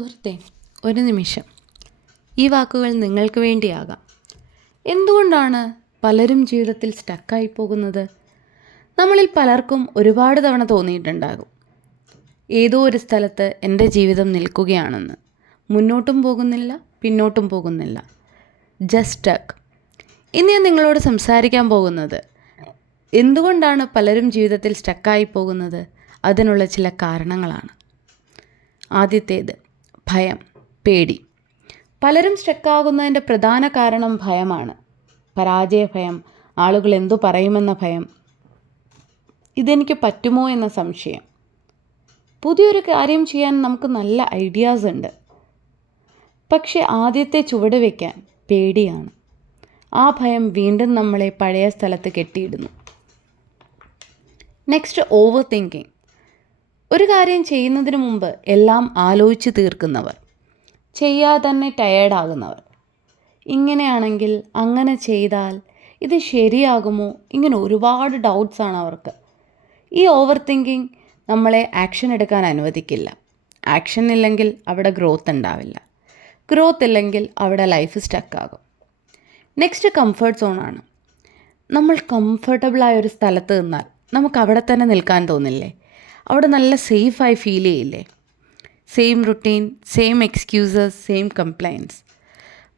സുഹൃത്തേ, ഒരു നിമിഷം. ഈ വാക്കുകൾ നിങ്ങൾക്ക് വേണ്ടിയാകാം. എന്തുകൊണ്ടാണ് പലരും ജീവിതത്തിൽ സ്റ്റക്കായി പോകുന്നത്? നമ്മളിൽ പലർക്കും ഒരുപാട് തവണ തോന്നിയിട്ടുണ്ടാകും, ഏതോ ഒരു സ്ഥലത്ത് എൻ്റെ ജീവിതം നിൽക്കുകയാണെന്ന്. മുന്നോട്ടും പോകുന്നില്ല, പിന്നോട്ടും പോകുന്നില്ല, ജസ്റ്റ് സ്റ്റക്ക്. ഇന്ന് ഞാൻ നിങ്ങളോട് സംസാരിക്കാൻ പോകുന്നത് എന്തുകൊണ്ടാണ് പലരും ജീവിതത്തിൽ സ്റ്റക്കായി പോകുന്നത്, അതിനുള്ള ചില കാരണങ്ങളാണ്. ആദ്യത്തേത് ഭയം, പേടി. പലരും സ്റ്റക്കാകുന്നതിൻ്റെ പ്രധാന കാരണം ഭയമാണ്. പരാജയ ഭയം, ആളുകൾ എന്തു പറയുമെന്ന ഭയം, ഇതെനിക്ക് പറ്റുമോ എന്ന സംശയം. പുതിയൊരു കാര്യം ചെയ്യാൻ നമുക്ക് നല്ല ഐഡിയാസ് ഉണ്ട്, പക്ഷെ ആദ്യത്തെ ചുവട് വയ്ക്കാൻ പേടിയാണ്. ആ ഭയം വീണ്ടും നമ്മളെ പഴയ സ്ഥലത്ത് കെട്ടിയിടുന്നു. Next, over thinking. ഒരു കാര്യം ചെയ്യുന്നതിന് മുമ്പ് എല്ലാം ആലോചിച്ച് തീർക്കുന്നവർ, ചെയ്യാതെ തന്നെ ടയേർഡാകുന്നവർ. ഇങ്ങനെയാണെങ്കിൽ, അങ്ങനെ ചെയ്താൽ ഇത് ശരിയാകുമോ, ഇങ്ങനെ ഒരുപാട് ഡൗട്ട്സാണ് അവർക്ക്. ഈ ഓവർ തിങ്കിങ് നമ്മളെ ആക്ഷൻ എടുക്കാൻ അനുവദിക്കില്ല. ആക്ഷൻ ഇല്ലെങ്കിൽ അവിടെ ഗ്രോത്ത് ഉണ്ടാവില്ല. ഗ്രോത്ത് ഇല്ലെങ്കിൽ അവിടെ ലൈഫ് സ്റ്റക്കാകും. നെക്സ്റ്റ്, കംഫർട്ട് സോണാണ്. നമ്മൾ കംഫർട്ടബിളായ ഒരു സ്ഥലത്ത് നിന്നാൽ നമുക്ക് അവിടെ തന്നെ നിൽക്കാൻ തോന്നില്ലേ? അവിടെ നല്ല സേഫായി ഫീൽ ചെയ്യില്ലേ? Same routine, same excuses, same complaints.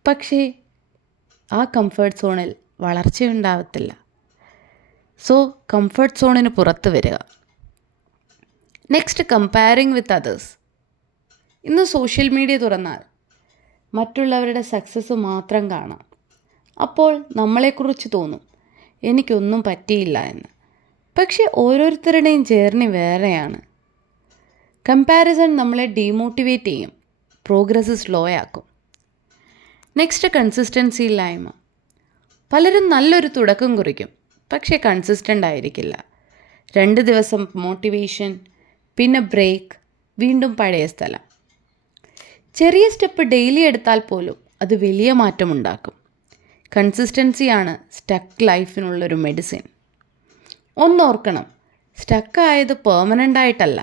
പക്ഷേ ആ കംഫർട്ട് സോണിൽ വളർച്ചയുണ്ടാവത്തില്ല. സോ കംഫർട്ട് സോണിന് പുറത്ത് വരിക. Next, comparing with others. ഇന്ന് സോഷ്യൽ മീഡിയ തുറന്നാൽ മറ്റുള്ളവരുടെ സക്സസ് മാത്രം കാണാം. അപ്പോൾ നമ്മളെക്കുറിച്ച് തോന്നും, എനിക്കൊന്നും പറ്റിയില്ല എന്ന്. പക്ഷേ ഓരോരുത്തരുടെയും ജേർണി വേറെയാണ്. കമ്പാരിസൺ നമ്മളെ ഡീമോട്ടിവേറ്റ് ചെയ്യും, പ്രോഗ്രസ് സ്ലോ ആക്കും. നെക്സ്റ്റ്, കൺസിസ്റ്റൻസി ഇല്ലായ്മ. പലരും നല്ലൊരു തുടക്കം കുറിക്കും, പക്ഷേ കൺസിസ്റ്റൻ്റ് ആയിരിക്കില്ല. 2 ദിവസം മോട്ടിവേഷൻ, പിന്നെ ബ്രേക്ക്, വീണ്ടും പഴയ സ്ഥലം. ചെറിയ സ്റ്റെപ്പ് ഡെയിലി എടുത്താൽ പോലും അത് വലിയ മാറ്റമുണ്ടാക്കും. കൺസിസ്റ്റൻസിയാണ് സ്റ്റക്ക് ലൈഫിനുള്ളൊരു മെഡിസിൻ. ഒന്നോർക്കണം, സ്റ്റക്കായത് പെർമനൻ്റ് ആയിട്ടല്ല.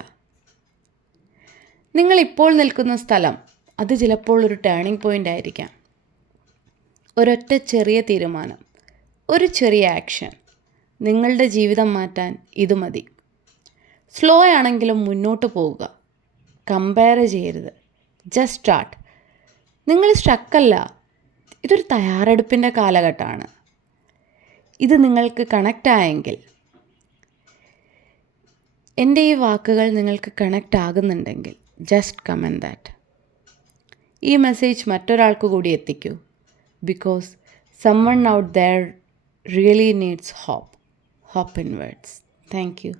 നിങ്ങളിപ്പോൾ നിൽക്കുന്ന സ്ഥലം അത് ചിലപ്പോൾ ഒരു ടേണിംഗ് പോയിൻ്റ് ആയിരിക്കാം. ഒരൊറ്റ ചെറിയ തീരുമാനം, ഒരു ചെറിയ ആക്ഷൻ, നിങ്ങളുടെ ജീവിതം മാറ്റാൻ ഇത് മതി. സ്ലോ ആണെങ്കിലും മുന്നോട്ട് പോവുക. കമ്പയർ ചെയ്യരുത്, ജസ്റ്റ് സ്റ്റാർട്ട്. നിങ്ങൾ സ്റ്റക്കല്ല, ഇതൊരു തയ്യാറെടുപ്പിൻ്റെ കാലഘട്ടമാണ്. ഇത് നിങ്ങൾക്ക് കണക്റ്റ് ആയെങ്കിൽ, എൻ്റെ ഈ വാക്കുകൾ നിങ്ങൾക്ക് കണക്റ്റ് ആകുന്നുണ്ടെങ്കിൽ, ജസ്റ്റ് കമൻറ്റ് ദാറ്റ്. ഈ മെസ്സേജ് മറ്റൊരാൾക്ക് കൂടി എത്തിക്കൂ. Because someone out there really needs hope inwards. Thank you.